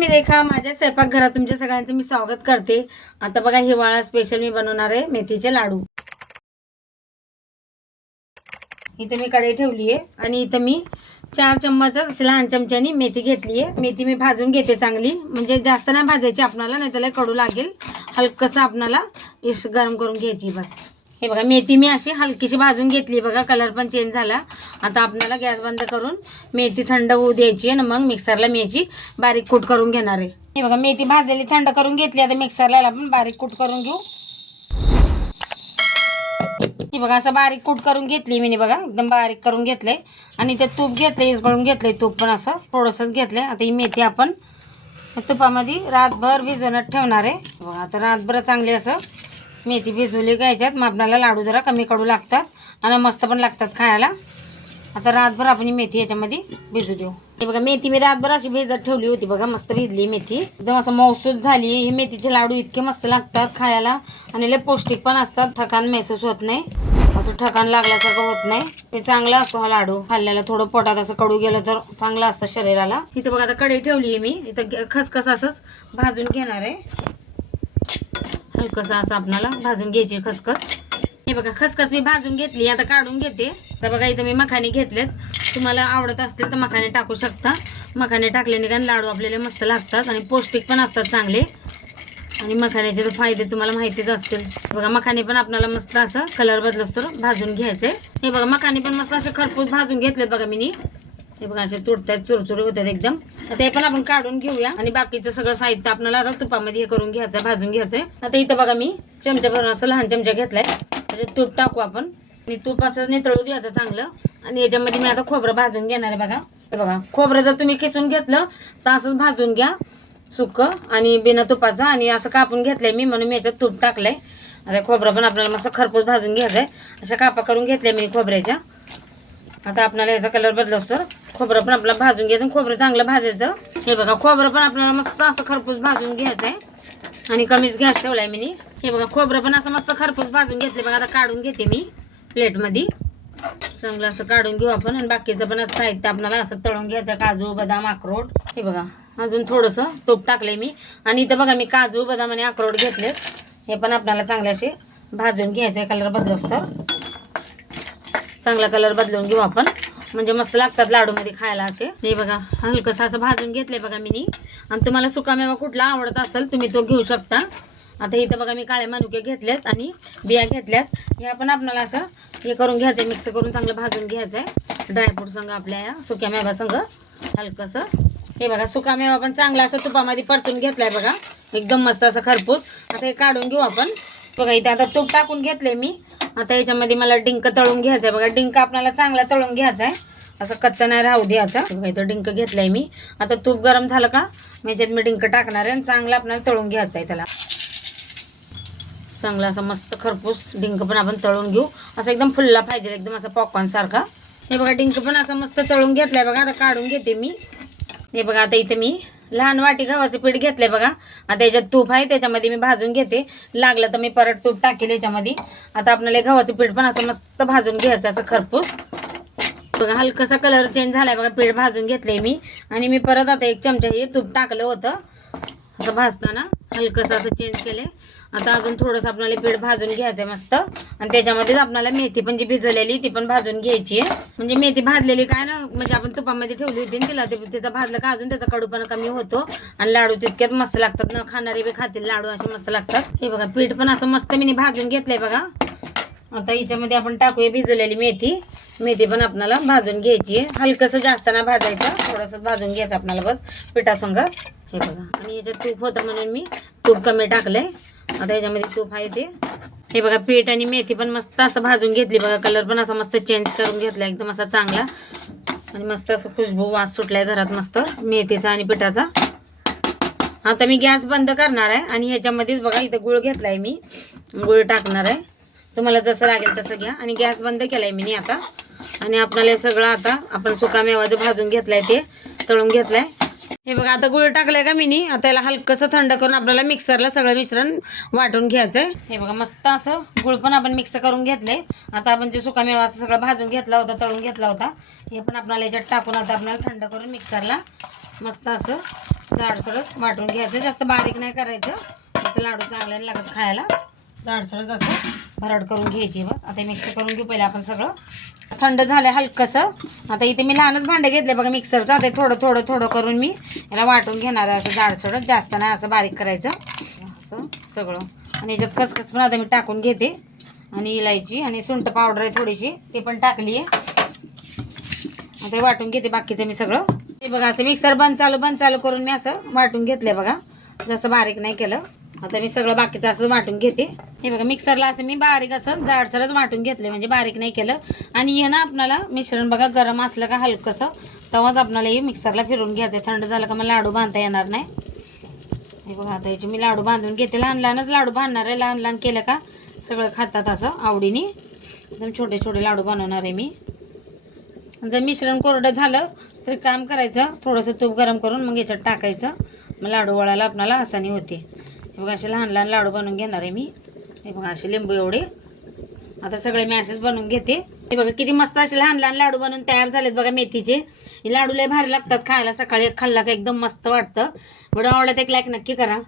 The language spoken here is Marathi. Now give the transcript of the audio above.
मी रेखा माझ्या स्वयंपाकघरात तुमच्या सगळ्यांचं मी स्वागत करते. आता बघा हिवाळा स्पेशल मी बनवणार आहे मेथीचे लाडू. इथे मी कढई ठेवली आहे आणि इथं मी चार चम्मच अशी लहान चमच्यानी मेथी घेतली आहे. मेथी मी भाजून घेते चांगली. म्हणजे जास्त नाही भाजायची आपणाला नाही त्याला कडू लागेल. हलकंसं आपणाला गरम करून घ्यायची बस. हे बघा मेथी मी अशी हलकीशी भाजून घेतली. बघा कलर पण चेंज झाला. आता आपल्याला गॅस बंद करून मेथी थंड होऊ द्यायची आणि मग मिक्सरला मेथी बारीक कूट करून घेणार आहे. हे बघा मेथी भाजलेली थंड करून घेतली. आता मिक्सरला आपण बारीक कूट करून घेऊ. ही बघा असं बारीक कूट करून घेतली मी बघा. एकदम बारीक करून घेतले आणि ते तूप घेतले करून घेतले तूप पण असं. थोडंसंच घेतले आता ही मेथी आपण तुपामध्ये रातभर भिजवण्यात ठेवणार आहे. बघा आता रातभर चांगली असं मेथी भिजवली घ्यायच्यात मग आपल्याला लाडू जरा कमी कडू लागतात. आणि मस्त पण लागतात खायला. आता रातभर आपण मेथी याच्यामध्ये भिजू देऊ. हे बघा मेथी मी रातभर अशी भिजत ठेवली होती बघा मस्त भिजली मेथी. एकदम असं मौसूद झाली. हे मेथीचे लाडू इतके मस्त लागतात खायला. आणि लय पौष्टिक पण असतात. ठकान महसूस होत नाही. असं ठकान लागल्यासारखं होत नाही. ते चांगलं असतो हा लाडू. खाल्ल्याला थोडं पोटात असं कडू गेलं तर चांगलं असतं शरीराला. इथं बघा आता कढई ठेवली आहे मी. इथं ग- खसखस असंच भाजून घेणार आहे. हलकंसं असं आपणाला भाजून घ्यायची खसखस. हे बघा खसखस मी भाजून घेतली आता काढून घेते. तर बघा इथं मी मखाने घेतलेत. तुम्हाला आवडत असतील तर मखाने टाकू शकता. मखाने टाकल्याने कारण लाडू आपल्याला मस्त लागतात आणि पौष्टिक पण असतात चांगले. आणि मखाण्याचे तर फायदे तुम्हाला माहितीच असतील. बघा मखाने पण आपल्याला मस्त असं कलर बदलस तर भाजून घ्यायचे. हे बघा मखाने पण मस्त असे खरपूस भाजून घेतलेत बघा मी हे बघा असे तुटतात चुरचुरे होतात एकदम. ते पण आपण काढून घेऊया. आणि बाकीचं सगळं साहित्य आपल्याला आता तुपामध्ये हे करून घ्यायचं भाजून घ्यायचंय. आता इथं बघा मी चमचा भरून असं लहान चमचा घेतलाय. त्याच्यात तूप टाकू आपण. आणि तूप असं नितळू द्यायचं चांगलं. आणि याच्यामध्ये मी आता खोबरं भाजून घेणार आहे बघा. हे बघा खोबरं जर तुम्ही खिसून घेतलं तर असंच भाजून घ्या. सुकं आणि बिना तुपाचं. आणि असं कापून घेतलंय मी म्हणून मी याच्यात तूप टाकलंय. आता खोबरं पण आपल्याला मस्त खरपूस भाजून घ्यायचंय. अशा कापा करून घेतल्या मी खोबऱ्याच्या. आता आपल्याला याचा कलर बदलस तर खोबरं पण आपल्याला भाजून घ्यायचं आणि खोबरं चांगलं भाजायचं. हे बघा खोबरं पण आपल्याला मस्त असं खरपूस भाजून घ्यायचं आहे आणि कमीच गॅस ठेवलाय मी हे बघा खोबरं पण असं मस्त खरपूस भाजून घेतले बघा आता काढून घेते मी प्लेटमध्ये. चांगलं असं काढून घेऊ आपण. आणि बाकीचं पण असं साहित्य आपल्याला असं तळून घ्यायचं काजू बदाम अक्रोड. हे बघा अजून थोडंसं तूप टाकलंय मी. आणि इथं बघा मी काजू बदाम आणि अक्रोड घेतलेत. हे पण आपल्याला चांगले असे भाजून घ्यायचे कलर बदलस तर. चांगला कलर बदलून घेऊ आपण. म्हणजे मस्त लागतात लाडूमध्ये खायला असे. हे बघा हलकंसं असं भाजून घेतले बघा मी आणि तुम्हाला सुकामेवा कुठला आवडत असेल तुम्ही तो घेऊ शकता. आता इथं बघा मी काळे मनुके घेतलेत आणि बिया घेतल्यात. ह्या पण आपल्याला असं हे करून घ्यायचं मिक्स करून चांगलं भाजून घ्यायचं आहे ड्रायफ्रूट संघ आपल्या या सुक्या मेवा संघ. हलकंसं. हे बघा सुका मेवा पण चांगला असं तुपामध्ये परतून घेतलाय बघा. एकदम मस्त असं खरपूस. आता हे काढून घेऊ आपण. बघा इथे आता तूप टाकून घेतलंय मी. आता याच्यामध्ये मला डिंक तळून घ्यायचं आहे बघा डिंक आपल्याला चांगला तळून घ्यायचा आहे असं कच्चा नाही राहू द्यायचा. बघा इथं डिंक घेतलाय मी. आता तूप गरम झालं का मग याच्यात मी डिंक टाकणार आहे आणि चांगलं आपल्याला तळून घ्यायचं आहे त्याला. चांगला असं मस्त खरपूस डिंक पण आपण तळून घेऊ. असं एकदम फुलला पाहिजे एकदम असं पॉपकॉर्नसारखा हे बघा डिंक पण असं मस्त तळून घेतलाय बघा. आता काढून घेते मी. हे बघा आता इथे मी लहान वाटी गव्हाचं पीठ घेतलंय बघा. आता याच्यात तूप आहे त्याच्यामध्ये मी भाजून घेते. लागलं तर मी परत तूप टाकेल याच्यामध्ये. आता आपल्याला गव्हाचं पीठ पण असं मस्त भाजून घ्यायचं असं खरपूस. बघा हलकासा कलर चेंज झालाय बघा पीठ भाजून घेतलंय मी. आणि मी परत आता एक चमचा हे तूप टाकलं होतं. असं भाजताना हलकंसं असं चेंज केले आता अजून थोडंसं आपल्याला पीठ भाजून घ्यायचं आहे मस्त. आणि त्याच्यामध्येच आपल्याला मेथी पण जी भिजवलेली ती पण भाजून घ्यायची आहे. म्हणजे मेथी भाजलेली काय ना म्हणजे आपण तुपामध्ये ठेवली होती तिला ते त्याचा भाजलं का अजून त्याचा कडूपणा कमी होतो. आणि लाडू तितक्यात मस्त लागतात न खाणारे बी खातील लाडू असे मस्त लागतात. हे बघा पीठ पण असं मस्त मी भाजून घेतलंय बघा. आता याच्यामध्ये आपण टाकूया भिजवलेली मेथी. मेथी पण आपल्याला भाजून घ्यायची आहे. हलकंसं जास्त ना भाजायचं थोडंसं भाजून घ्यायचं आपल्याला बस पिठासंग. हे बघा. आणि याच्यात तूप होतं म्हणून मी तूप कमी टाकलंय. आता याच्यामध्ये तूप आहे ते. हे बघा पीठ आणि मेथी पण मस्त असं भाजून घेतली. बघा कलर पण असा मस्त चेंज करून घेतला. एकदम असा चांगला. आणि मस्त असं खुशबू वास सुटलाय घरात मस्त. मेथीचा आणि पिठाचा. आता मी गॅस बंद करणार आहे. आणि ह्याच्यामध्येच बघा इथं गुळ घेतलाय मी. गुळ टाकणार आहे. तुम्हाला जसं लागेल तसं घ्या. आणि गॅस बंद केलाय मी आता. आणि आपल्याला हे सगळं आता आपण सुकामेवा जो भाजून घेतलाय ते तळून घेतलाय. हे बघा आता गुळ टाकलंय का मिनी? आता याला हलकंसं थंड करून आपल्याला मिक्सरला सगळं मिश्रण वाटून घ्यायचंय. हे बघा मस्त असं गुळ पण आपण मिक्स करून घेतले. आता आपण जे सुका मेवा असं सगळं भाजून घेतला होता तळून घेतला होता हे पण आपल्याला याच्यात टाकून आता आपल्याला थंड करून मिक्सरला मस्त असं जाडसरच वाटून घ्यायचं. जास्त बारीक नाही करायचं. लाडू चांगले लागत खायला. जाडसरच असं भरड करून घ्यायची बस. आता मिक्स करून घेऊ पहिले आपण सगळं. थंड झालं हलकंसं. आता इथे मी लहानच भांडे घेतले बघा मिक्सरचं आता थोडं थोडं थोडं करून मी याला वाटून घेणार आहे असं जाडसरच जास्त नाही असं बारीक करायचं. असं सगळं. आणि याच्यात खसखस पण आता मी टाकून घेते. आणि इलायची आणि सुंट पावडर आहे थोडीशी. ते पण टाकली आहे. आता वाटून घेते बाकीचं मी सगळं. हे बघा असं मिक्सर बंद चालू बंद चालू करून मी असं वाटून घेतलं बघा. जास्त बारीक नाही केलं. आता मी सगळं बाकीचं असं वाटून घेते. हे बघा मिक्सरला असं मी बारीक असं जाडसरच वाटून घेतले म्हणजे बारीक नाही केलं. आणि हे ना आपल्याला मिश्रण बघा गरम असलं का हलकंसं तेव्हाच आपल्याला हे मिक्सरला फिरून घ्यायचं थंड झालं का मला लाडू बांधता येणार नाही. हे बघा आता याचे मी लाडू बांधून घेते. लहान लहानच लाडू बांधणार आहे. लहान लहान केलं का सगळं खातात असं आवडीने. एकदम छोटे छोटे लाडू बनवणार आहे मी. जर मिश्रण कोरडं झालं तर काम करायचं. थोडंसं तूप गरम करून मग याच्यात टाकायचं. मग लाडू वळायला आपल्याला आसानी होते. बघा असे लहान लहान लाडू बनवून घेणार आहे मी. हे बघा असे लिंबू एवढे. आता सगळे मी असेच बनवून घेते. हे बघा किती मस्त असे लहान लहान लाडू बनवून तयार झालेत बघा मेथीचे. हे लाडू लय भारी लागतात खायला. सकाळी एक खाल्ला का एकदम मस्त वाटतं. बडं आवडत एक लाईक नक्की करा.